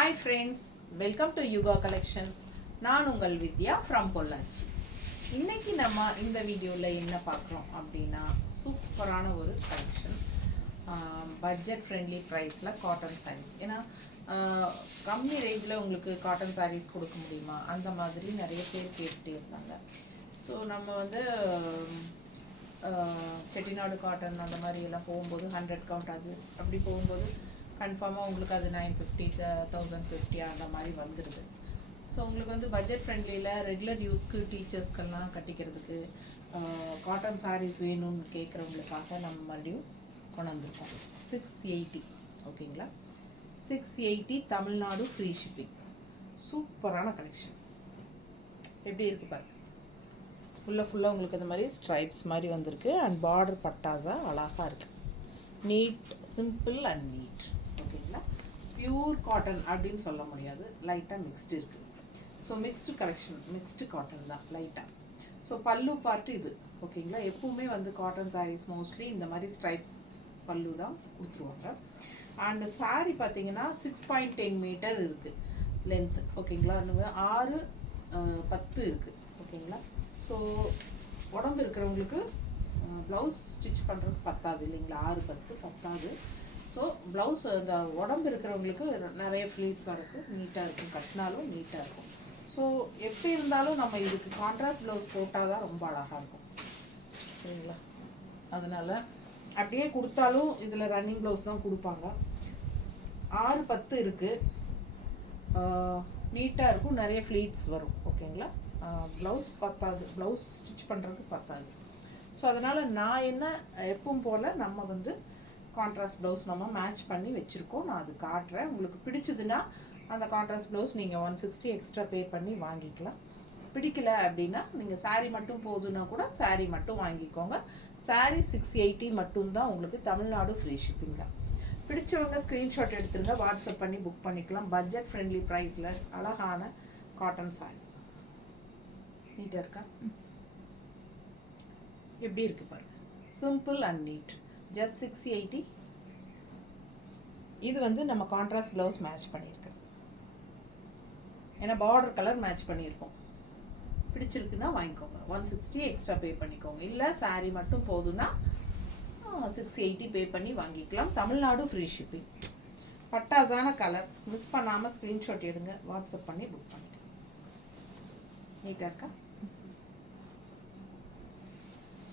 Hi friends, welcome to Yuga Collections. நான் உங்கள் வித்யா from Pollachi. இன்னைக்கு நம்ம இந்த வீடியோவில் என்ன பார்க்குறோம் அப்படின்னா சூப்பரான ஒரு கலெக்ஷன், பட்ஜெட் ஃப்ரெண்ட்லி ப்ரைஸில் காட்டன் சாரீஸ். ஏன்னா கம்மி ரேஞ்சில் உங்களுக்கு காட்டன் சாரீஸ் கொடுக்க முடியுமா, அந்த மாதிரி நிறைய பேர் கேட்டுகிட்டே இருந்தாங்க. ஸோ நம்ம வந்து செட்டிநாடு காட்டன் அந்த மாதிரி எல்லாம் போகும்போது 100 கவுண்ட் அது அப்படி போகும்போது கன்ஃபார்மாக உங்களுக்கு அது 950 1050 அந்த மாதிரி வந்துடுது. ஸோ உங்களுக்கு வந்து பட்ஜெட் ஃப்ரெண்ட்லியில் ரெகுலர் யூஸ்க்கு டீச்சர்ஸ்க்கெல்லாம் கட்டிக்கிறதுக்கு காட்டன் சாரீஸ் வேணும்னு கேட்குறவங்களுக்காக நம்ம மறுபடியும் கொண்டு வந்திருக்கோம். 680 ஓகேங்களா, 680 தமிழ்நாடு ஃப்ரீ ஷிப்பிங். சூப்பரான கலெக்ஷன். எப்படி இருக்குது பாருங்க, ஃபுல்லாக உங்களுக்கு இந்த மாதிரி ஸ்ட்ரைப்ஸ் மாதிரி வந்திருக்கு. அண்ட் பார்டர் பட்டாஸா அழகாக இருக்குது. Neat, simple and neat. ஓகேங்களா, பியூர் காட்டன் அப்படின்னு சொல்ல முடியாது, லைட்டாக மிக்ஸ்டு இருக்குது. So mixed collection, mixed cotton தான் லைட்டாக. ஸோ பல்லு பார்ட்டு இது. ஓகேங்களா, எப்பவுமே வந்து காட்டன் சாரீஸ் மோஸ்ட்லி இந்த மாதிரி ஸ்ட்ரைப்ஸ் பல்லு தான் கொடுத்துருவாங்க. அண்டு சாரீ பார்த்தீங்கன்னா 6.10 மீட்டர் இருக்குது லென்த்து. ஓகேங்களா, 6-10 இருக்குது. ஓகேங்களா, ஸோ உடம்பு இருக்கிறவங்களுக்கு ப்ளவுஸ் ஸ்டிச் பண்ணுறதுக்கு பத்தாது இல்லைங்களா, 6-10 பத்தாது. ஸோ ப்ளவுஸ் அந்த உடம்பு இருக்கிறவங்களுக்கு நிறைய ஃப்ளீட்ஸாக இருக்கும், நீட்டாக இருக்கும், கட்டினாலும் நீட்டாக இருக்கும். ஸோ எப்படி இருந்தாலும் நம்ம இதுக்கு கான்ட்ராஸ்ட் ப்ளவுஸ் போட்டால் தான் ரொம்ப அழகாக இருக்கும். சரிங்களா, அதனால் அப்படியே கொடுத்தாலும் இதில் ரன்னிங் ப்ளவுஸ் தான் கொடுப்பாங்க. 6-10 இருக்குது, நீட்டாக இருக்கும், நிறைய ஃப்ளீட்ஸ் வரும். ஓகேங்களா, ப்ளவுஸ் பத்தாது, ப்ளவுஸ் ஸ்டிச் பண்ணுறதுக்கு பத்தாது. ஸோ அதனால் நான் என்ன எப்பவும் போல் நம்ம வந்து கான்ட்ராஸ்ட் ப்ளவுஸ் நம்ம மேட்ச் பண்ணி வச்சுருக்கோம். நான் அது காட்டுறேன். உங்களுக்கு பிடிச்சதுன்னா அந்த கான்ட்ராஸ்ட் ப்ளவுஸ் நீங்கள் 160 எக்ஸ்ட்ரா பே பண்ணி வாங்கிக்கலாம். பிடிக்கல அப்படின்னா நீங்கள் சாரீ மட்டும் போதுன்னா கூட சாரீ மட்டும் வாங்கிக்கோங்க. சாரீ 680 மட்டும்தான் உங்களுக்கு, தமிழ்நாடு ஃப்ரீ ஷிப்பிங் தான். பிடிச்சவங்க ஸ்க்ரீன்ஷாட் எடுத்துருங்க, வாட்ஸ்அப் பண்ணி புக் பண்ணிக்கலாம். பட்ஜெட் ஃப்ரெண்ட்லி ப்ரைஸில் அழகான காட்டன் சாரீ. நீட்டாக இருக்கா, எப்படி இருக்கு பாருங்க, சிம்பிள் அண்ட் நீட். ஜஸ்ட் 680. இது வந்து நம்ம கான்ட்ராஸ்ட் ப்ளவுஸ் மேட்ச் பண்ணியிருக்கிறது, ஏன்னா பார்டர் கலர் மேட்ச் பண்ணியிருக்கோம். பிடிச்சிருக்குன்னா வாங்கிக்கோங்க, 160 எக்ஸ்ட்ரா பே பண்ணிக்கோங்க. இல்லை சாரீ மட்டும் போதுன்னா 680 பே பண்ணி வாங்கிக்கலாம். Tamil Nadu free shipping. பட்டாசான கலர், மிஸ் பண்ணாமல் ஸ்க்ரீன்ஷாட் எடுங்க, வாட்ஸ்அப் பண்ணி புக் பண்ணிட்டு. நீட்டாக இருக்கா,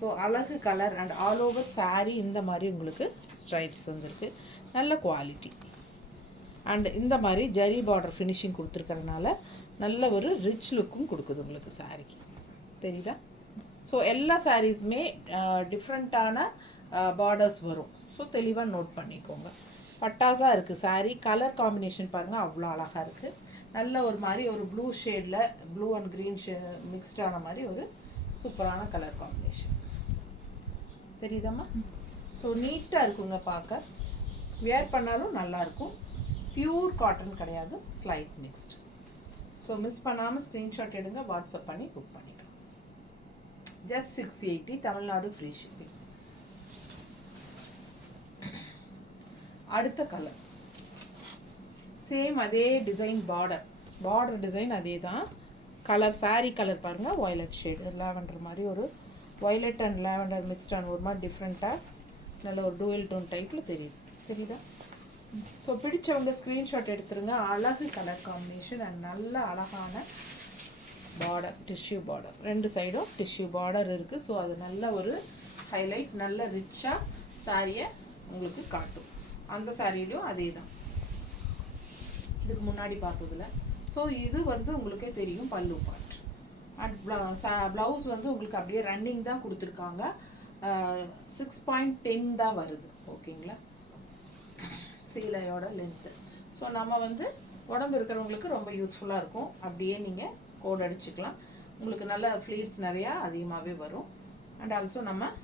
ஸோ அழகு colour and all over saree இந்த மாதிரி உங்களுக்கு ஸ்ட்ரைப்ஸ் வந்துருக்கு, நல்ல குவாலிட்டி. அண்ட் இந்த மாதிரி ஜரி பார்டர் ஃபினிஷிங் கொடுத்துருக்கறனால நல்ல ஒரு ரிச் லுக்கும் கொடுக்குது உங்களுக்கு சாரீக்கு, தெரியுதா? ஸோ எல்லா சாரீஸுமே டிஃப்ரெண்ட்டான பார்டர்ஸ் வரும். ஸோ தெளிவாக நோட் பண்ணிக்கோங்க. பட்டாஸாக இருக்குது சாரீ. கலர் காம்பினேஷன் பாருங்கள், அவ்வளோ அழகாக இருக்குது. நல்ல ஒரு மாதிரி ஒரு ப்ளூ ஷேடில் ப்ளூ அண்ட் க்ரீன் மிக்ஸ்டான மாதிரி ஒரு சூப்பரான கலர் காம்பினேஷன், தெரியுதாம்மா? ஸோ நீட்டாக இருக்குங்க பார்க்க, வேர் பண்ணாலும் நல்லாயிருக்கும். பியூர் காட்டன் கிடையாது, ஸ்லைட் மிக்ஸ்ட். ஸோ மிஸ் பண்ணாமல் ஸ்க்ரீன்ஷாட் எடுங்க, வாட்ஸ்அப் பண்ணி புக் பண்ணிக்கலாம். Just 680, Tamil Nadu free shipping. அடுத்த கலர் சேம், அதே டிசைன், பார்டர் டிசைன் அதே தான். கலர் சாரீ கலர் பாருங்கள், வயலட் ஷேடு, லாவெண்டர் மாதிரி ஒரு வயலட் அண்ட் லாவெண்டர் மிக்ஸ்டான ஒரு மாதிரி டிஃப்ரெண்ட்டாக நல்ல ஒரு டூயல் டோன் டைப்பில் தெரியுதா? ஸோ பிடிச்சவங்க ஸ்க்ரீன்ஷாட் எடுத்துருங்க. அழகு கலர் காம்பினேஷன் அண்ட் நல்ல அழகான பார்டர், டிஷ்யூ பார்டர், ரெண்டு சைடும் டிஷ்யூ பார்டர் இருக்குது. ஸோ அது நல்ல ஒரு ஹைலைட், நல்ல ரிச்சாக சாரியை உங்களுக்கு காட்டும். அந்த சாரியிலையும் அதே தான் இதுக்கு முன்னாடி பார்த்ததில். ஸோ இது வந்து உங்களுக்கே தெரியும் பல்லு பார்ட். அண்ட் ப்ளவுஸ் வந்து உங்களுக்கு அப்படியே ரன்னிங் தான் கொடுத்துருக்காங்க. 6.10 தான் வருது. ஓகேங்களா, சீலையோட லென்த்து. ஸோ நம்ம வந்து உடம்பு இருக்கிறவங்களுக்கு ரொம்ப யூஸ்ஃபுல்லாக இருக்கும். அப்படியே நீங்கள் கோட் அடிச்சுக்கலாம். உங்களுக்கு நல்ல ஃப்ளீட்ஸ் நிறையா அதிகமாகவே வரும். அண்ட் ஆல்சோ நம்ம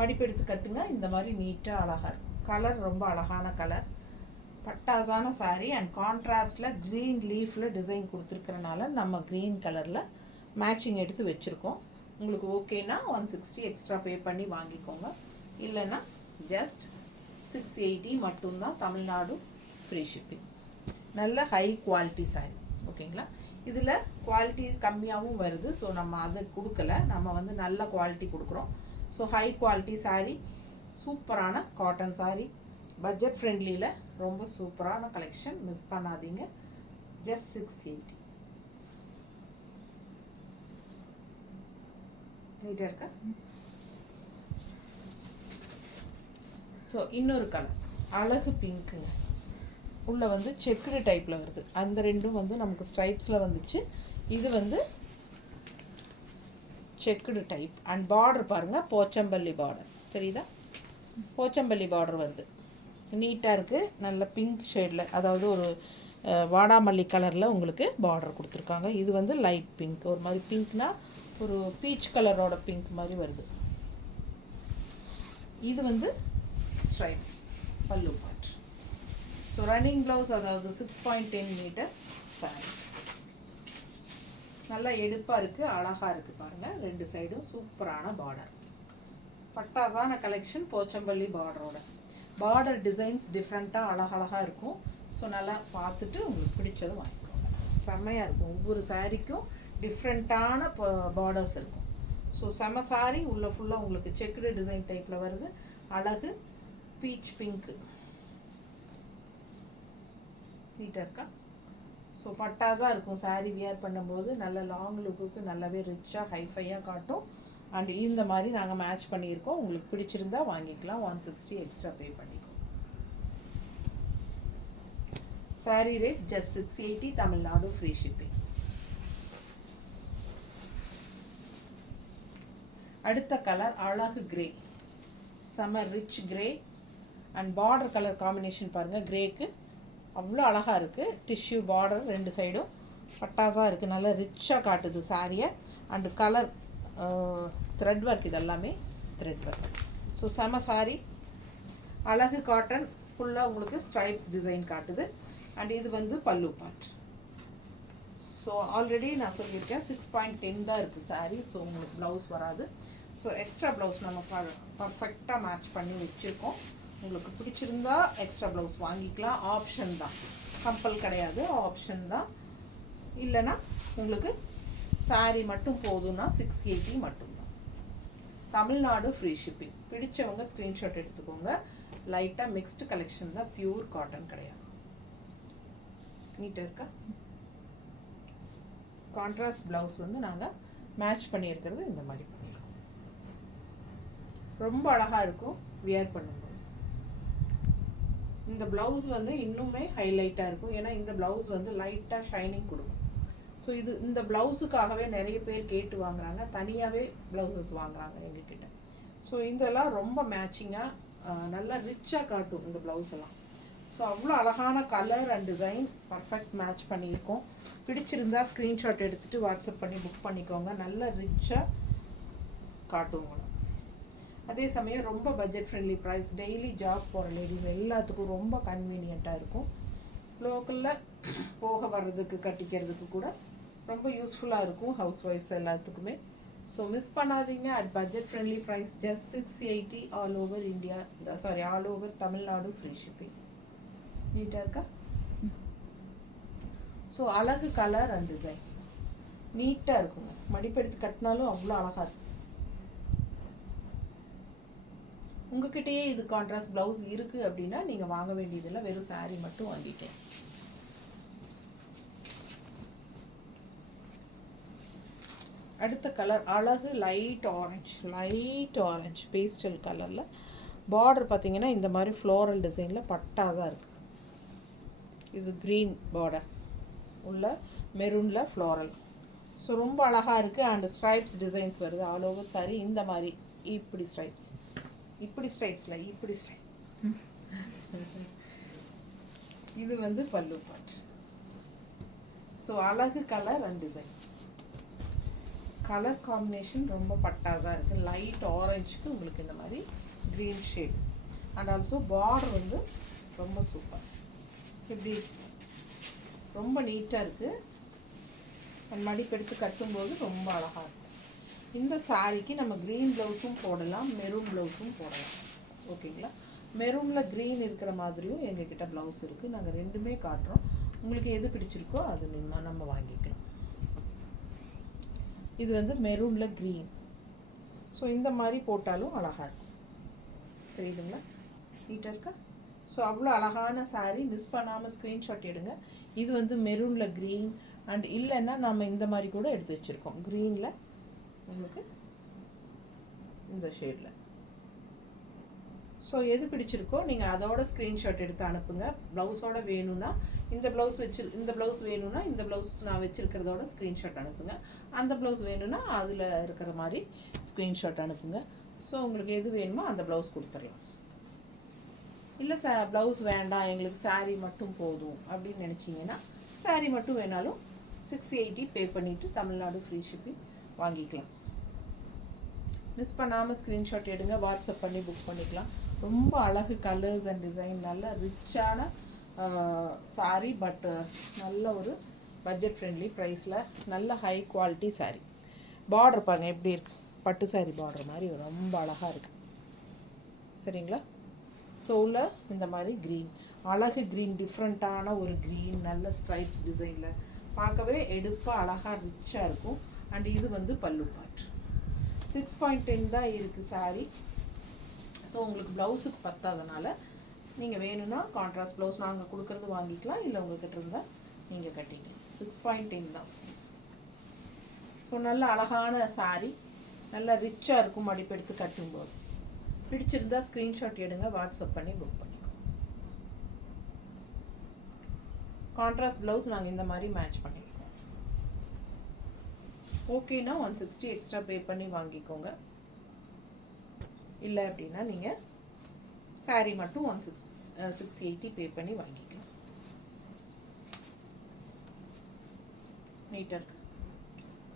மடிப்பு எடுத்து கட்டுங்க, இந்த மாதிரி நீட்டாக அழகாக இருக்கும். கலர் ரொம்ப அழகான கலர், பட்டாசான சாரீ. அண்ட் கான்ட்ராஸ்டில் க்ரீன் லீஃபில் டிசைன் கொடுத்துருக்கறனால நம்ம க்ரீன் கலரில் மேட்சிங் எடுத்து வச்சுருக்கோம். உங்களுக்கு ஓகேனா 160 எக்ஸ்ட்ரா பே பண்ணி வாங்கிக்கோங்க. இல்லைன்னா ஜஸ்ட் 680 மட்டும்தான், தமிழ்நாடு ஃப்ரீ ஷிப்பிங். நல்ல ஹை குவாலிட்டி சாரீ. ஓகேங்களா, இதில் குவாலிட்டி கம்மியாகவும் வருது. ஸோ நம்ம அதை கொடுக்கல, நம்ம வந்து நல்ல குவாலிட்டி கொடுக்குறோம். ஸோ ஹை குவாலிட்டி சாரீ, சூப்பரான காட்டன் சாரீ, பட்ஜெட் ஃப்ரெண்ட்லியில் ரொம்ப சூப்பரான கலெக்ஷன். மிஸ் பண்ணாதீங்க. ஜஸ்ட் 680. நீட்டாக இருக்கா? ஸோ இன்னொரு கலர் அழகு பிங்க்குங்க. உள்ளே வந்து செக்குடு டைப்பில் வருது. அந்த ரெண்டும் வந்து நமக்கு ஸ்ட்ரைப்ஸில் வந்துச்சு. இது வந்து செக்குடு டைப். அண்ட் பார்டர் பாருங்கள், போச்சம்பள்ளி பார்டர் தெரியுதா? போச்சம்பள்ளி பார்டர் வருது. நீட்டாக இருக்குது. நல்ல பிங்க் ஷேடில், அதாவது ஒரு வாடாமல்லி கலரில் உங்களுக்கு பார்டர் கொடுத்துருக்காங்க. இது வந்து லைட் பிங்க், ஒரு மாதிரி பிங்க்னா ஒரு பீச் கலரோட பிங்க் மாதிரி வருது. இது வந்து ஸ்ட்ரைப்ஸ் பல்லு பார்ட். ஸோ ரன்னிங் ப்ளவுஸ், அதாவது 6.10 மீட்டர் சாரி. நல்லா எடுப்பாக இருக்குது, அழகாக இருக்குது பாருங்கள். ரெண்டு சைடும் சூப்பரான பார்டர். பட்டாசான கலெக்ஷன். போச்சம்பள்ளி பார்டரோட பார்டர் டிசைன்ஸ் டிஃப்ரெண்ட்டாக அழகழகாக இருக்கும். ஸோ நல்லா பார்த்துட்டு உங்களுக்கு பிடிச்சதை வாங்கிக்கோங்க. செம்மையாக இருக்கும். ஒவ்வொரு சாரீக்கும் டிஃப்ரெண்ட்டான பார்டர்ஸ் இருக்கும். ஸோ செம சாரீ. உள்ள ஃபுல்லாக உங்களுக்கு செக்குடு டிசைன் டைப்பில் வருது. அழகு பீச் பிங்க்கு. நீட்டாக இருக்கா? ஸோ பட்டாஸாக இருக்கும் சாரீ வியர் பண்ணும்போது. நல்ல லாங் லுக்குக்கு நல்லாவே ரிச்சாக ஹைஃபையாக காட்டும். அண்ட் இந்த மாதிரி நாங்கள் மேட்ச் பண்ணியிருக்கோம். உங்களுக்கு பிடிச்சிருந்தா வாங்கிக்கலாம். 160 எக்ஸ்ட்ரா பே பண்ணிக்கோ. Sari rate just 680, Tamil Nadu free shipping. அடுத்த கலர் அழகு கிரே. செம rich grey. And border colour combination பாருங்கள். கிரேக்கு அவ்வளோ அழகாக இருக்குது. டிஷ்யூ பார்டர் ரெண்டு சைடும் பட்டாசாக இருக்குது. நல்லா ரிச்சாக காட்டுது சாரியை. அண்டு கலர் த்ரெட் ஒர்க், இது எல்லாமே த்ரெட் ஒர்க். ஸோ செம சாரி. அழகு காட்டன். ஃபுல்லாக உங்களுக்கு ஸ்ட்ரைப்ஸ் டிசைன் காட்டுது. அண்ட் இது வந்து பல்லு பார்ட். ஸோ ஆல்ரெடி நான் சொல்லியிருக்கேன் 6.10 தான் இருக்குது சாரீ. ஸோ உங்களுக்கு ப்ளவுஸ் வராது. ஸோ எக்ஸ்ட்ரா ப்ளவுஸ் நம்ம பர்ஃபெக்டாக மேட்ச் பண்ணி வச்சுருக்கோம். உங்களுக்கு பிடிச்சிருந்தா எக்ஸ்ட்ரா ப்ளவுஸ் வாங்கிக்கலாம். ஆப்ஷன் தான், கம்பல் கிடையாது, ஆப்ஷன் தான். இல்லைன்னா உங்களுக்கு சாரீ மட்டும் போதும்னா 680 மட்டும்தான். Tamil Nadu free shipping. பிடிச்சவங்க ஸ்க்ரீன்ஷாட் எடுத்துக்கோங்க. லைட்டாக மிக்ஸ்டு கலெக்ஷன் தான், பியூர் காட்டன் கிடையாது. நீட்டாக இருக்கா? கான்ட்ராஸ்ட் ப்ளவுஸ் வந்து நாங்கள் மேட்ச் பண்ணியிருக்கிறது இந்த மாதிரி பண்ணியிருக்கோம். ரொம்ப அழகாக இருக்கும் வியர் பண்ணும்போது. இந்த ப்ளவுஸ் வந்து இன்னுமே ஹைலைட்டாக இருக்கும். ஏன்னா இந்த ப்ளவுஸ் வந்து லைட்டாக ஷைனிங் கொடுக்கும். ஸோ இது இந்த ப்ளவுஸுக்காகவே நிறைய பேர் கேட்டு வாங்குறாங்க. தனியாகவே ப்ளவுசஸ் வாங்குறாங்க எங்ககிட்ட. ஸோ இதெல்லாம் ரொம்ப மேட்சிங்காக நல்லா ரிச்சாக காட்டும் இந்த ப்ளவுஸ் எல்லாம். ஸோ அவ்வளோ அழகான colour and design perfect match பண்ணியிருக்கோம். பிடிச்சிருந்தா ஸ்க்ரீன்ஷாட் எடுத்துகிட்டு வாட்ஸ்அப் பண்ணி புக் பண்ணிக்கோங்க. நல்ல ரிச்சாக காட்டுவோங்க. அதே சமயம் ரொம்ப budget friendly price. Daily job போகிற லேடிஸ் எல்லாத்துக்கும் ரொம்ப கன்வீனியண்ட்டாக இருக்கும். லோக்கலில் போக வர்றதுக்கு கட்டிக்கிறதுக்கு கூட ரொம்ப யூஸ்ஃபுல்லாக இருக்கும் ஹவுஸ் ஒய்ஃப்ஸ் எல்லாத்துக்குமே. ஸோ மிஸ் பண்ணாதீங்க. At budget friendly price just 680 all over India, all over Tamil Nadu free shipping. நீட்டாக இருக்கா? ஸோ அழகு கலர் அண்ட் டிசைன் நீட்டாக இருக்குங்க. மடிப்பெடுத்து கட்டினாலும் அவ்வளோ அழகாக இருக்கும். உங்ககிட்டயே இது கான்ட்ராஸ்ட் ப்ளவுஸ் இருக்குது அப்படின்னா நீங்கள் வாங்க வேண்டியதில்லை, வெறும் சாரீ மட்டும் வாங்கிக்கலாம். அடுத்த கலர் அழகு லைட் ஆரஞ்சு பேஸ்டல் கலரில். பார்டர் பார்த்தீங்கன்னா இந்த மாதிரி ஃப்ளோரல் டிசைனில் பட்டாதான் இருக்குது. இது க்ரீன் பார்டர் உள்ள மெரூனில் ஃப்ளோரல். ஸோ ரொம்ப அழகாக இருக்குது. அண்ட் ஸ்ட்ரைப்ஸ் டிசைன்ஸ் வருது ஆல் ஓவர் சாரி. இந்த மாதிரி இப்படி ஸ்ட்ரைப்ஸ் இது வந்து பல்லு பார்ட். ஸோ அழகு colour and design. Colour combination ரொம்ப பட்டாஸாக இருக்குது. லைட் ஆரஞ்சுக்கு உங்களுக்கு இந்த மாதிரி green shade. And also border வந்து ரொம்ப சூப்பர். இப்படி ரொம்ப நீட்டாக இருக்குது. அண்ட் மடிப்பெடுத்து கட்டும்போது ரொம்ப அழகாக இருக்கும். இந்த சாரீக்கு நம்ம க்ரீன் ப்ளவுஸும் போடலாம், மெரூன் ப்ளவுஸும் போடலாம். ஓகேங்களா? மெரூனில் க்ரீன் இருக்கிற மாதிரியும் எங்ககிட்ட ப்ளவுஸ் இருக்குது. நாங்கள் ரெண்டுமே காட்டுறோம். உங்களுக்கு எது பிடிச்சிருக்கோ அது நம்ம வாங்கிக்கலாம். இது வந்து மெரூனில் க்ரீன். ஸோ இந்த மாதிரி போட்டாலும் அழகாக இருக்கும். தெரியுதுங்களா? நீட்டாக இருக்கா? ஸோ அவ்வளோ அழகான சாரீ. மிஸ் பண்ணாமல் ஸ்க்ரீன்ஷாட் எடுங்க. இது வந்து மெரூனில் க்ரீன் அண்ட் இல்லைன்னா நம்ம இந்த மாதிரி கூட எடுத்து வச்சுருக்கோம். க்ரீனில் உங்களுக்கு இந்த ஷேடில். ஸோ எது பிடிச்சிருக்கோ நீங்கள் அதோட ஸ்க்ரீன்ஷாட் எடுத்து அனுப்புங்க. ப்ளவுஸோட வேணும்னா இந்த ப்ளவுஸ் வேணும்னா இந்த ப்ளவுஸ் நான் வச்சுருக்கிறதோட ஸ்க்ரீன்ஷாட் அனுப்புங்க. அந்த ப்ளவுஸ் வேணும்னா அதில் இருக்கிற மாதிரி ஸ்க்ரீன்ஷாட் அனுப்புங்க. ஸோ உங்களுக்கு எது வேணுமோ அந்த ப்ளவுஸ் கொடுத்துடலாம். இல்லை ப்ளவுஸ் வேண்டாம் எங்களுக்கு சாரீ மட்டும் போதும் அப்படின்னு நினச்சிங்கன்னா சாரீ மட்டும் வேணாலும் 680 பே பண்ணிவிட்டு தமிழ்நாடு ஃப்ரீ ஷிப்பிங் வாங்கிக்கலாம். மிஸ் பண்ணாமல் ஸ்க்ரீன்ஷாட் எடுங்க. வாட்ஸ்அப் பண்ணி புக் பண்ணிக்கலாம். ரொம்ப அழகு கலர்ஸ் அண்ட் டிசைன். நல்ல ரிச்சான சாரீ. பட் நல்ல ஒரு பட்ஜெட் ஃப்ரெண்ட்லி ப்ரைஸில் நல்ல ஹை குவாலிட்டி சாரீ. பார்டர் பாருங்கள் எப்படி இருக்குது. பட்டு சாரீ பார்டர் மாதிரி ரொம்ப அழகாக இருக்குது. சரிங்களா? ஸோவில் இந்த மாதிரி க்ரீன், அழகு க்ரீன், டிஃப்ரெண்ட்டான ஒரு க்ரீன், நல்ல ஸ்ட்ரைப்ஸ் டிசைனில் பார்க்கவே எடுப்பாக அழகாக ரிச்சாக இருக்கும். அண்ட் இது வந்து பல்லு பார்ட். 6.10 தான் இருக்குது சாரீ. ஸோ உங்களுக்கு ப்ளவுஸுக்கு பத்தாதனால நீங்கள் வேணும்னா கான்ட்ராஸ்ட் ப்ளவுஸ் நாங்கள் கொடுக்குறது வாங்கிக்கலாம். இல்லை உங்கள்கிட்ட இருந்தால் நீங்கள் கட்டிக்கலாம். 6.10 தான். ஸோ நல்ல அழகான சாரீ. நல்லா ரிச்சாக இருக்கும் மடிப்பெடுத்து கட்டும்போது. பிடிச்சிருந்தா ஸ்க்ரீன்ஷாட் எடுங்க. வாட்ஸ்அப் பண்ணி புக் பண்ணிக்கோ. கான்ட்ராஸ்ட் ப்ளவுஸ் நாங்கள் இந்த மாதிரி மேட்ச் பண்ணியிருக்கோம். ஓகேனா 160 எக்ஸ்ட்ரா பே பண்ணி வாங்கிக்கோங்க. இல்லை அப்படின்னா நீங்கள் சாரீ மட்டும் 680 பே பண்ணி வாங்கிக்கலாம். நீட்டாக இருக்கு.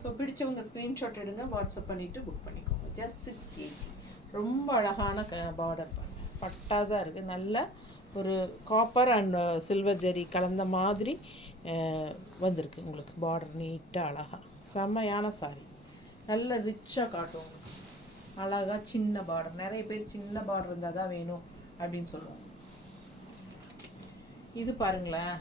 ஸோ பிடிச்சவங்க ஸ்க்ரீன்ஷாட் எடுங்க. வாட்ஸ்அப் பண்ணிவிட்டு புக் பண்ணிக்கோங்க. ஜஸ்ட் 680. ரொம்ப அழகான பார்டர் பட்டாஸாக இருக்குது. நல்ல ஒரு காப்பர் அண்ட் சில்வர் ஜெரி கலந்த மாதிரி வந்திருக்கு உங்களுக்கு பார்டர். நீட்டாக அழகாக செம்மையான சாரீ. நல்ல ரிச்சாக காட்டும். அழகாக சின்ன பார்டர். நிறைய பேர் சின்ன பார்டர் இருந்தால் தான் வேணும் அப்படின்னு சொல்லுவோம். இது பாருங்களேன்,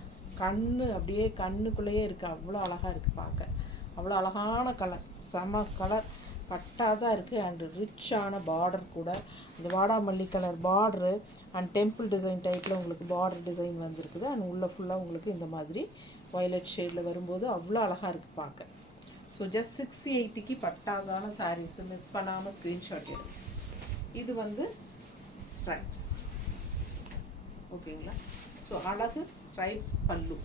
அப்படியே கண்ணுக்குள்ளேயே இருக்குது. அவ்வளோ அழகாக இருக்குது பார்க்க. அவ்வளோ அழகான கலர், செம கலர், பட்டாஸாக இருக்குது. அண்டு ரிச்சான பார்டர் கூட. இந்த வாடாமல்லி colour border and temple design டைப்பில் உங்களுக்கு பார்டர் டிசைன் வந்திருக்குது. அண்ட் உள்ளே ஃபுல்லாக உங்களுக்கு இந்த மாதிரி வயலட் ஷேடில் வரும்போது அவ்வளோ அழகாக இருக்குது பார்க்க. ஸோ ஜஸ்ட் 680க்கு பட்டாஸான சாரீஸ். மிஸ் பண்ணாமல் ஸ்க்ரீன்ஷாட் எடுங்க. இது வந்து ஸ்ட்ரைப்ஸ். ஓகேங்களா? ஸோ அழகு ஸ்ட்ரைப்ஸ் பல்லு.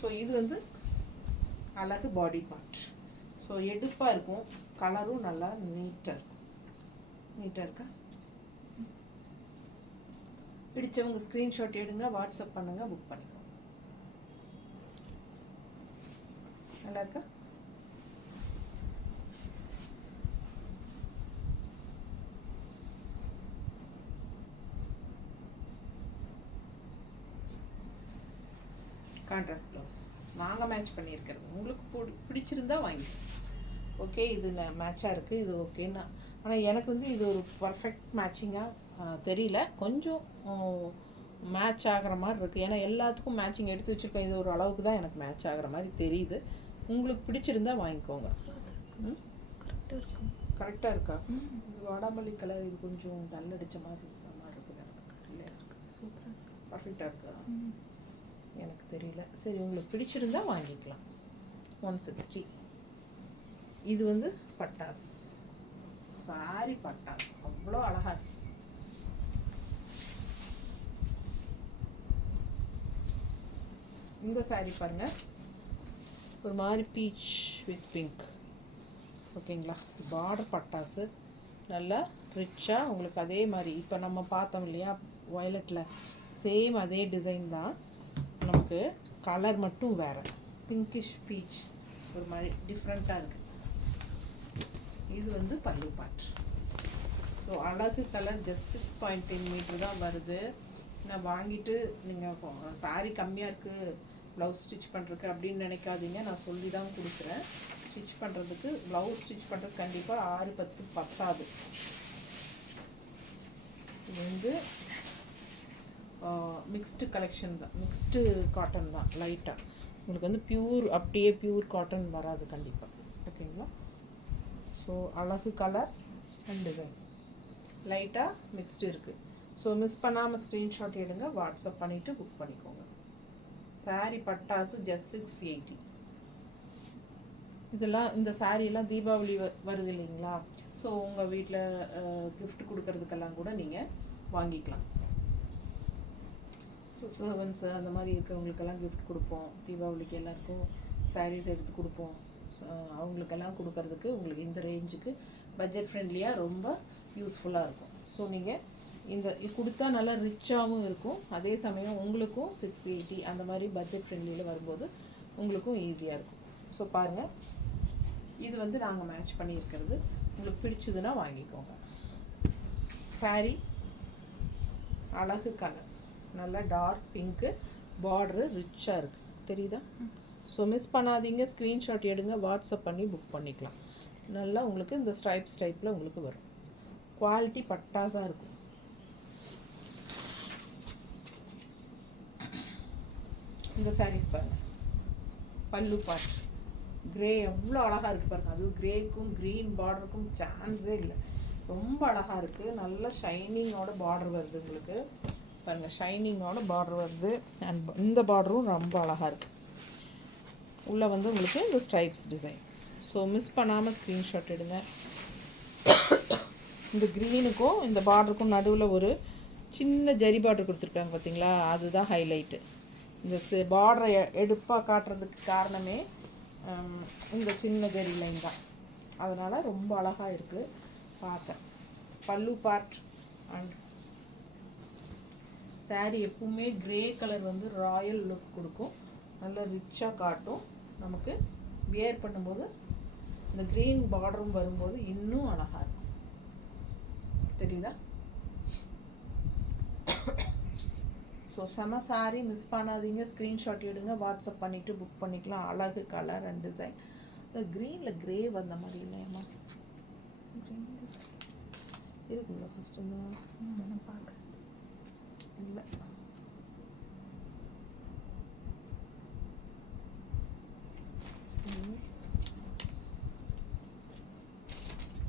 ஸோ இது வந்து அழகு பாடி பார்ட். ஸோ எடுப்பாக இருக்கும். கலரும் நல்லா நீட்டாக இருக்கும். நீட்டாக இருக்கா? பிடிச்சவங்க ஸ்க்ரீன்ஷாட் எடுங்க. வாட்ஸ்அப் பண்ணுங்கள். புக் பண்ணிக்கோங்க. நல்லா இருக்கா? கான்ட்ராஸ்ட் ப்ளவுஸ் நாங்கள் மேட்ச் பண்ணியிருக்கிறது. உங்களுக்கு பிடிச்சிருந்தா வாங்கி. ஓகே, இது மேட்சாக இருக்குது, இது ஓகேன்னா. ஆனால் எனக்கு வந்து இது ஒரு பர்ஃபெக்ட் மேட்சிங்காக தெரியல. கொஞ்சம் மேட்ச் ஆகிற மாதிரி இருக்குது. ஏன்னா எல்லாத்துக்கும் மேட்சிங் எடுத்து வச்சுருக்கோம். இது ஒரு அளவுக்கு தான் எனக்கு மேட்ச் ஆகிற மாதிரி தெரியுது. உங்களுக்கு பிடிச்சிருந்தா வாங்கிக்கோங்க. கரெக்டாக இருக்கா? இது வாடாமல்லி கலர். இது கொஞ்சம் டல் அடித்த மாதிரி இருக்கிற மாதிரி இருக்குது எனக்கு. இல்லை, சூப்பராக இருக்குது. பர்ஃபெக்டாக இருக்கா? எனக்கு தெரியல. சரி, உங்களுக்கு பிடிச்சிருந்தா வாங்கிக்கலாம். 160. இது வந்து பட்டாஸ் சாரி. பட்டாஸ் அவ்வளோ அழகா இருக்கு. இந்த சாரி பாருங்க, ஒரு மாதிரி பீச் வித் பிங்க். ஓகேங்களா? பார்டர் பட்டாசு நல்லா ரிச்சாக உங்களுக்கு அதே மாதிரி இப்போ நம்ம பார்த்தோம் இல்லையா வயலட்டில், சேம் அதே டிசைன் தான். நமக்கு கலர் மட்டும் வேறு. பிங்கிஷ் பீச் ஒரு மாதிரி டிஃப்ரெண்ட்டாக இருக்குது. இது வந்து பல்லு பார்ட். ஸோ அழகு கலர். ஜஸ்ட் 6.10 மீட்டர் தான் வருது. நான் வாங்கிட்டு நீங்கள் சாரி கம்மியாக இருக்குது ப்ளவுஸ் ஸ்டிச் பண்ணுறதுக்கு அப்படின்னு நினைக்காதீங்க. நான் சொல்லி தான் கொடுக்குறேன். ஸ்டிச் பண்ணுறதுக்கு ப்ளவுஸ் ஸ்டிச் பண்ணுறதுக்கு கண்டிப்பாக 6-10 பத்தாது. இது வந்து மிக்ஸ்டு கலெக்ஷன் தான், மிக்ஸ்டு காட்டன் தான். லைட்டாக உங்களுக்கு வந்து பியூர் அப்படியே பியூர் காட்டன் வராது கண்டிப்பாக. ஓகேங்களா? ஸோ அழகு கலர் அண்ட் டிசைன் லைட்டாக மிக்ஸ்டு இருக்குது. ஸோ மிஸ் பண்ணாமல் ஸ்க்ரீன்ஷாட் எடுங்க, வாட்ஸ்அப் பண்ணிவிட்டு புக் பண்ணிக்கோங்க. சாரீ பட்டாசு ஜஸ்ட் 680. இதெல்லாம் இந்த சாரீலாம் தீபாவளி வருது இல்லைங்களா? ஸோ உங்கள் வீட்டில் கிஃப்ட் கொடுக்கறதுக்கெல்லாம் கூட நீங்கள் வாங்கிக்கலாம். ஸோ சர்வன்ஸு அந்த மாதிரி இருக்கிறவங்களுக்கெல்லாம் கிஃப்ட் கொடுப்போம். தீபாவளிக்கு எல்லாருக்கும் சாரீஸ் எடுத்து கொடுப்போம். அவங்களுக்கெல்லாம் கொடுக்கறதுக்கு உங்களுக்கு இந்த ரேஞ்சுக்கு பட்ஜெட் ஃப்ரெண்ட்லியாக ரொம்ப யூஸ்ஃபுல்லாக இருக்கும். ஸோ நீங்கள் இந்த கொடுத்தா நல்லா ரிச்சாகவும் இருக்கும், அதே சமயம் உங்களுக்கும் 680 அந்த மாதிரி பட்ஜெட் ஃப்ரெண்ட்லியில் வரும்போது உங்களுக்கும் ஈஸியாக இருக்கும். ஸோ பாருங்கள், இது வந்து நாங்கள் மேட்ச் பண்ணியிருக்கிறது. உங்களுக்கு பிடிச்சதுன்னா வாங்கிக்கோங்க. சாரீ அழகு கலர், நல்லா டார்க் பிங்க்கு, பார்டரு ரிச்சாக இருக்குது, தெரியுதா? ஸோ மிஸ் பண்ணாதீங்க, ஸ்க்ரீன்ஷாட் எடுங்க, வாட்ஸ்அப் பண்ணி புக் பண்ணிக்கலாம். நல்லா உங்களுக்கு இந்த ஸ்ட்ரைப்ஸ் டைப்பில் உங்களுக்கு வரும். குவாலிட்டி பட்டாசாக இருக்கும். இந்த சாரீஸ் பாருங்கள், பல்லு பார்ட் கிரே எவ்வளோ அழகாக இருக்குது பாருங்கள். அதுவும் கிரேக்கும் க்ரீன் பார்டருக்கும் சான்ஸே இல்லை, ரொம்ப அழகாக இருக்குது. நல்ல ஷைனிங்கோட பார்டர் வருது உங்களுக்கு பாருங்கள், ஷைனிங்கோட பார்டர் வருது. அண்ட் இந்த பார்டரும் ரொம்ப அழகாக இருக்குது. உள்ளே வந்து உங்களுக்கு இந்த ஸ்ட்ரைப்ஸ் டிசைன். ஸோ மிஸ் பண்ணாமல் ஸ்க்ரீன்ஷாட் எடுங்க. இந்த க்ரீனுக்கும் இந்த பார்டருக்கும் நடுவில் ஒரு சின்ன ஜரி பார்டர் கொடுத்துருக்காங்க பார்த்தீங்களா, அதுதான் ஹைலைட்டு. இந்த பார்டரை எடுப்பாக காட்டுறதுக்கு காரணமே இந்த சின்ன ஜரி லைன் தான். அதனால் ரொம்ப அழகாக இருக்குது பார்க்க. பல்லு பார்ட் அண்ட் சாரீ எப்பவுமே க்ரே கலர் வந்து ராயல் லுக் கொடுக்கும், நல்ல ரிச்சாக காட்டும். நமக்கு வியர் பண்ணும்போது இந்த க்ரீன் பார்டரும் வரும்போது இன்னும் அழகாக இருக்கும், தெரியுதா? ஸோ செம சாரீ, மிஸ் பண்ணாதீங்க, ஸ்க்ரீன்ஷாட் எடுங்க, வாட்ஸ்அப் பண்ணிவிட்டு புக் பண்ணிக்கலாம். அழகு கலர் அண்ட் டிசைன். இந்த க்ரீனில் க்ரே வந்த மாதிரி இல்லையம்மா இருக்குங்களா? ஃபஸ்ட்டு இந்த பார்க்க இல்லை,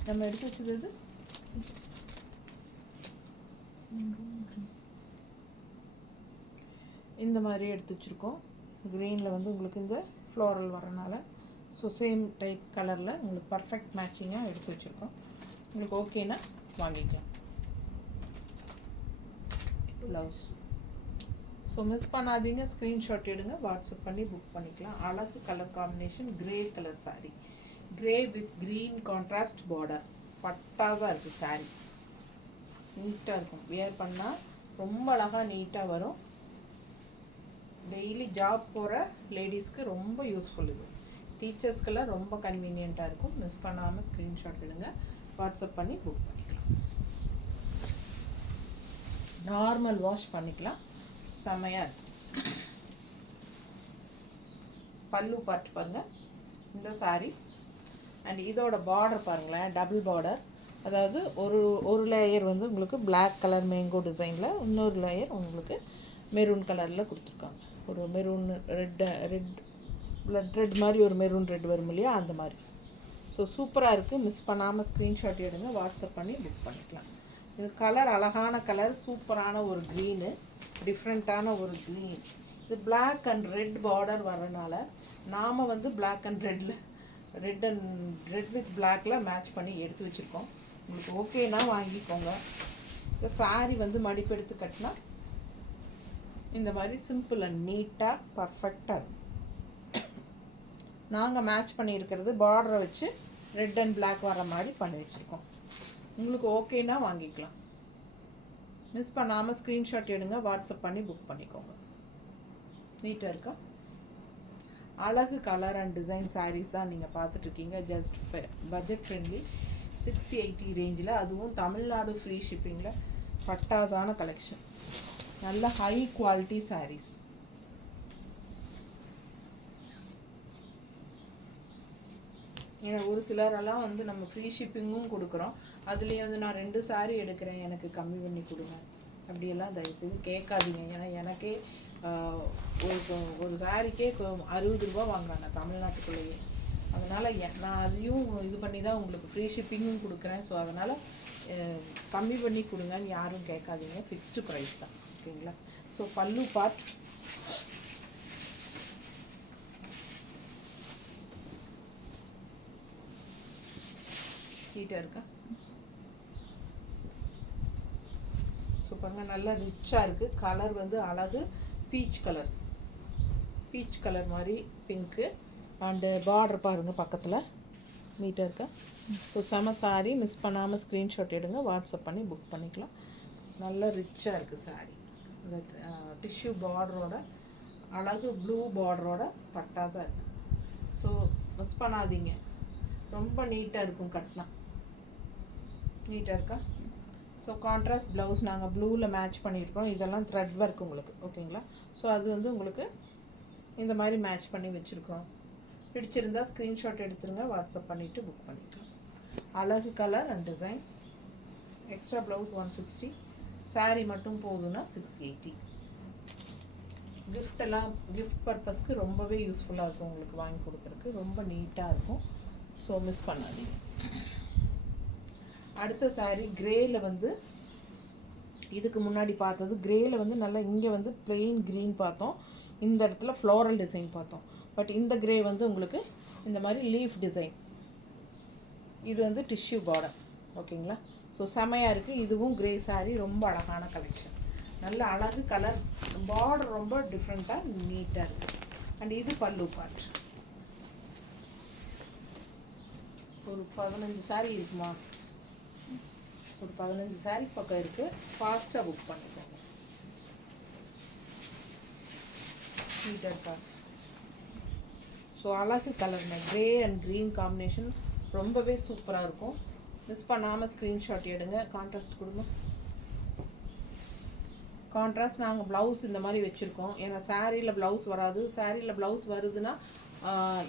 நம்ம எடுத்து வச்சது இது இந்த மாதிரி எடுத்து வச்சுருக்கோம். க்ரீனில் வந்து உங்களுக்கு இந்த ஃப்ளோரல் வரனால ஸோ சேம் டைப் கலரில் உங்களுக்கு பர்ஃபெக்ட் மேட்சிங்காக எடுத்து வச்சுருக்கோம். உங்களுக்கு ஓகேனா வாங்கிக்கலாம். ப்ளவுஸ். ஸோ மிஸ் பண்ணாதீங்க, ஸ்க்ரீன்ஷாட் எடுங்க, வாட்ஸ்அப் பண்ணி புக் பண்ணிக்கலாம். அழகு colour combination, grey colour sari, grey with green contrast border. பட்டாசாக இருக்குது சாரீ, நீட்டாக இருக்கும். வியர் பண்ணால் ரொம்ப அழகாக நீட்டாக வரும். டெய்லி ஜாப் போகிற லேடிஸ்க்கு ரொம்ப யூஸ்ஃபுல் இது. டீச்சர்ஸ்க்கெல்லாம் ரொம்ப கன்வீனியண்ட்டாக இருக்கும். மிஸ் பண்ணாமல் ஸ்க்ரீன்ஷாட் எடுங்க, வாட்ஸ்அப் பண்ணி புக் பண்ணிக்கலாம். நார்மல் வாஷ் பண்ணிக்கலாம், செம்மையாக இருக்கும். பல்லு பார்ட் பாருங்கள், இந்த சாரீ அண்ட் இதோட பார்டர் பாருங்களேன், டபுள் பார்டர். அதாவது ஒரு லேயர் வந்து உங்களுக்கு பிளாக் கலர் மேங்கோ டிசைனில், இன்னொரு லேயர் உங்களுக்கு மெரூன் கலரில் கொடுத்துருக்காங்க. ஒரு மெரூன் ரெட் மாதிரி ஒரு மெரூன் ரெட் வரும் இல்லையா, அந்த மாதிரி. ஸோ சூப்பராக இருக்குது. மிஸ் பண்ணாமல் ஸ்க்ரீன்ஷாட் எடுங்க, வாட்ஸ்அப் பண்ணி புக் பண்ணிக்கலாம். இது கலர் அழகான கலர், சூப்பரான ஒரு க்ரீனு, டிஃப்ரெண்ட்டான ஒரு க்ரீன். இது பிளாக் அண்ட் ரெட் பார்டர் வரனால நாம் வந்து பிளாக் அண்ட் ரெட் வித் பிளாக்கில் மேட்ச் பண்ணி எடுத்து வச்சுருக்கோம். உங்களுக்கு ஓகேனா வாங்கிக்கோங்க. இந்த சாரீ வந்து மடிப்பெடுத்து கட்டினா இந்த மாதிரி சிம்பிள் அண்ட் நீட்டாக பர்ஃபெக்டாக இருக்கும். நாங்கள் மேட்ச் பண்ணியிருக்கிறது பார்டரை வச்சு ரெட் அண்ட் பிளாக் வர மாதிரி பண்ணி வச்சுருக்கோம். உங்களுக்கு ஓகேனா வாங்கிக்கலாம். மிஸ் பண்ணாமல் ஸ்க்ரீன்ஷாட் எடுங்க, வாட்ஸ்அப் பண்ணி புக் பண்ணிக்கோங்க. நீட்டாக இருக்கா? அழகு கலர் அண்ட் டிசைன் சாரீஸ் தான் நீங்கள் பார்த்துட்ருக்கீங்க. ஜஸ்ட் பட்ஜெட் ஃப்ரெண்ட்லி 680 ரேஞ்சில், அதுவும் தமிழ்நாடு ஃப்ரீ ஷிப்பிங்கில் பட்டாசான கலெக்ஷன். நல்ல ஹை குவாலிட்டி சாரீஸ். ஏன்னா ஒரு சிலரெல்லாம் வந்து நம்ம ஃப்ரீ ஷிப்பிங்கும் கொடுக்குறோம், அதுலேயே வந்து நான் 2 சாரீ எடுக்கிறேன், எனக்கு கம்மி பண்ணி கொடுங்க. அப்படியெல்லாம் தயவுசெய்து கேட்காதீங்க. ஏன்னா எனக்கே ஒரு சாரிக்கே 60 ரூபா வாங்குறாங்க தமிழ்நாட்டுக்குள்ளேயே. அதனால் நான் அதையும் இது பண்ணி தான் உங்களுக்கு ஃப்ரீ ஷிப்பிங்கும் கொடுக்குறேன். ஸோ அதனால் கம்மி பண்ணி கொடுங்கன்னு யாரும் கேட்காதீங்க, ஃபிக்ஸ்டு ப்ரைஸ் தான். ஓகேங்களா? ஸோ பல்லு பார்ட் ஹீட்டாக இருக்கா? சூப்பருங்க, நல்லா ரிச்சாக இருக்குது. கலர் வந்து அழகு பீச் கலர் மாதிரி பிங்க்கு. அண்டு பார்டர் பாருங்கள் பக்கத்தில் நீட்டாக இருக்கா? ஸோ செம சாரி, மிஸ் பண்ணாமல் ஸ்க்ரீன்ஷாட் எடுங்க, வாட்ஸ்அப் பண்ணி புக் பண்ணிக்கலாம். நல்லா ரிச்சாக இருக்குது சாரி. இந்த டிஷ்யூ பார்டரோட அழகு ப்ளூ பார்டரோட பட்டாஸாக இருக்குது. ஸோ மிஸ் பண்ணாதீங்க, ரொம்ப நீட்டாக இருக்கும், கட்டினா நீட்டாக இருக்கா? ஸோ கான்ட்ராஸ்ட் ப்ளவுஸ் நாங்கள் ப்ளூவில் மேட்ச் பண்ணியிருக்கோம். இதெல்லாம் த்ரெட் ஒர்க் உங்களுக்கு. ஓகேங்களா? ஸோ அது வந்து உங்களுக்கு இந்த மாதிரி மேட்ச் பண்ணி வச்சுருக்கோம். பிடிச்சிருந்தா ஸ்க்ரீன்ஷாட் எடுத்துருங்க, வாட்ஸ்அப் பண்ணிவிட்டு புக் பண்ணிக்கலாம். அழகு colour and design. Extra blouse 160, sari மட்டும் போகுதுன்னா 680. கிஃப்ட் பர்பஸ்க்கு ரொம்பவே யூஸ்ஃபுல்லாக இருக்கும் உங்களுக்கு வாங்கி கொடுக்குறதுக்கு. ரொம்ப நீட்டாக இருக்கும். ஸோ மிஸ் பண்ணாதீங்க. அடுத்த சாரீ கிரேயில் வந்து இதுக்கு முன்னாடி பார்த்தது கிரேயில் வந்து நல்லா இங்கே வந்து பிளெயின் க்ரீன் பார்த்தோம், இந்த இடத்துல ஃப்ளோரல் டிசைன் பார்த்தோம். பட் இந்த கிரே வந்து உங்களுக்கு இந்த மாதிரி லீஃப் டிசைன். இது வந்து டிஷ்யூ பார்டர். ஓகேங்களா? ஸோ செமையாக இருக்குது. இதுவும் கிரே சாரீ, ரொம்ப அழகான கலெக்ஷன். நல்ல அழகு கலர், பார்டர் ரொம்ப டிஃப்ரெண்ட்டாக நீட்டாக இருக்குது. அண்ட் இது பல்லு பார்ட். ஒரு 15 சாரீ இருக்குமா? ஒரு 15 சாரீ பக்கம் இருக்குது. ஃபாஸ்ட்டாக புக் பண்ணிக்கோங்க. நீட்டாக இருக்கா? ஸோ அழகு கலர்னா க்ரே அண்ட் க்ரீன் காம்பினேஷன் ரொம்பவே சூப்பராக இருக்கும். மிஸ் பண்ணாமல் ஸ்க்ரீன்ஷாட் எடுங்க. கான்ட்ராஸ்ட் கொடுங்க. கான்ட்ராஸ்ட் நாங்கள் ப்ளவுஸ் இந்த மாதிரி வச்சுருக்கோம். ஏன்னா சாரியில் ப்ளவுஸ் வராது. சாரியில் ப்ளவுஸ் வருதுன்னா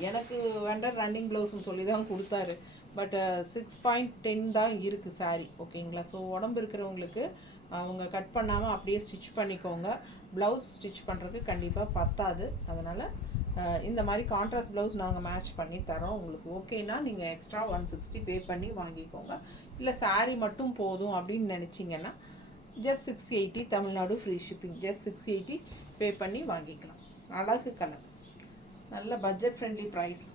எனக்கு வெண்டர் ரன்னிங் ப்ளவுஸ்ன்னு சொல்லி தான் கொடுத்தாரு. பட் 6.10 தான் இருக்குது சாரீ. ஓகேங்களா? ஸோ உடம்பு இருக்கிறவங்களுக்கு அவங்க கட் பண்ணாமல் அப்படியே ஸ்டிச் பண்ணிக்கோங்க. ப்ளவுஸ் ஸ்டிச் பண்ணுறதுக்கு கண்டிப்பாக பத்தாது. அதனால் இந்த மாதிரி கான்ட்ராஸ்ட் ப்ளவுஸ் நாங்கள் மேட்ச் பண்ணி தரோம். உங்களுக்கு ஓகேனா நீங்கள் எக்ஸ்ட்ரா 160 பே பண்ணி வாங்கிக்கோங்க. இல்லை சாரீ மட்டும் போதும் அப்படின்னு நினச்சிங்கன்னா just 680, Tamil Nadu free shipping. Just 680 pay பண்ணி வாங்கிக்கலாம். அழகு கலர், நல்ல பட்ஜெட் ஃப்ரெண்ட்லி ப்ரைஸ்,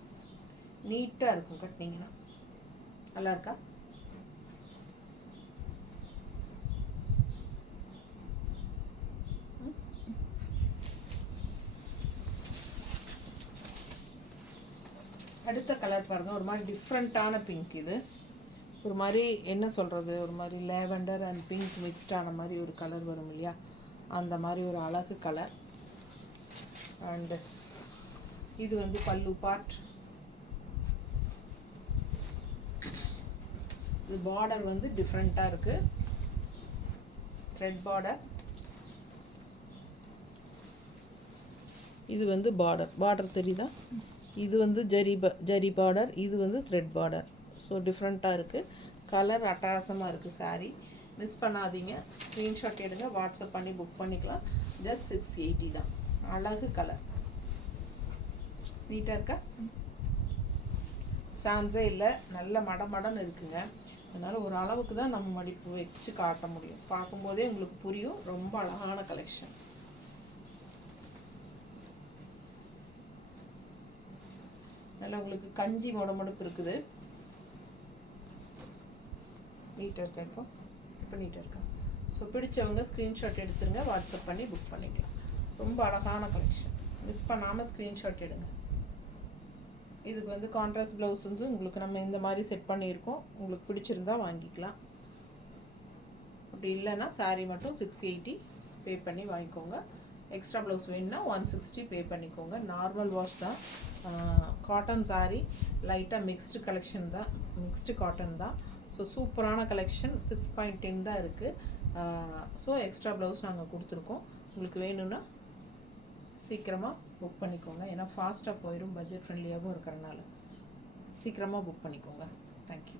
நீட்டாக இருக்கும் கட்டினீங்கன்னா. நல்லா இருக்கா? அடுத்த கலர் பாருங்கள், ஒரு மாதிரி டிஃப்ரெண்ட்டான பிங்க். இது ஒரு மாதிரி என்ன சொல்கிறது, ஒரு மாதிரி லேவெண்டர் அண்ட் பிங்க் மிக்ஸ்டான மாதிரி ஒரு கலர் வரும் இல்லையா, அந்த மாதிரி ஒரு அழகு கலர். அண்டு இது வந்து பல்லு பார்ட். இது பார்டர் வந்து டிஃப்ரெண்ட்டாக இருக்குது, த்ரெட் பார்டர். இது வந்து பார்டர் தெரியுதா? இது வந்து ஜரி பார்டர், இது வந்து த்ரெட் பார்டர். ஸோ டிஃப்ரெண்ட்டாக இருக்குது. கலர் அட்டகாசமாக இருக்குது சாரீ. மிஸ் பண்ணாதீங்க, ஸ்க்ரீன்ஷாட் எடுங்க, வாட்ஸ்அப் பண்ணி புக் பண்ணிக்கலாம். ஜஸ்ட் 680 தான். அழகு கலர், நீட்டாக இருக்கா? சான்ஸே இல்லை, நல்ல மடமடன்னு இருக்குங்க. அதனால் ஒரு அளவுக்கு தான் நம்ம மடிப்பு வச்சு காட்ட முடியும். பார்க்கும்போதே உங்களுக்கு புரியும், ரொம்ப அழகான கலெக்ஷன். நல்லா உங்களுக்கு கஞ்சி மொடமொடுப்பு இருக்குது. நீட்டாக இருக்கா? இப்போ நீட்டாக இருக்கா? ஸோ பிடிச்சவங்க ஸ்க்ரீன்ஷாட் எடுத்துருங்க, வாட்ஸ்அப் பண்ணி புக் பண்ணிக்கலாம். ரொம்ப அழகான கலெக்ஷன், மிஸ் பண்ணாமல் ஸ்க்ரீன்ஷாட் எடுங்க. இதுக்கு வந்து கான்ட்ராஸ்ட் ப்ளவுஸ் வந்து உங்களுக்கு நம்ம இந்த மாதிரி செட் பண்ணியிருக்கோம். உங்களுக்கு பிடிச்சிருந்தா வாங்கிக்கலாம். அப்படி இல்லைன்னா சாரீ மட்டும் 680 பே பண்ணி வாங்கிக்கோங்க. எக்ஸ்ட்ரா ப்ளவுஸ் வேணுன்னா 160 பே பண்ணிக்கோங்க. நார்மல் வாஷ் தான். காட்டன் சாரீ, லைட்டாக மிக்ஸ்டு கலெக்ஷன் தான், மிக்ஸ்டு காட்டன் தான். ஸோ சூப்பரான கலெக்ஷன். 6.10 தான் இருக்குது. ஸோ எக்ஸ்ட்ரா ப்ளவுஸ் நாங்கள் கொடுத்துருக்கோம். உங்களுக்கு வேணும்னா சீக்கிரமாக புக் பண்ணிக்கோங்க. ஏன்னா ஃபாஸ்ட்டாக போயிடும், பட்ஜெட் ஃப்ரெண்ட்லியாகவும் இருக்கிறனால சீக்கிரமாக புக் பண்ணிக்கோங்க. தேங்க்யூ.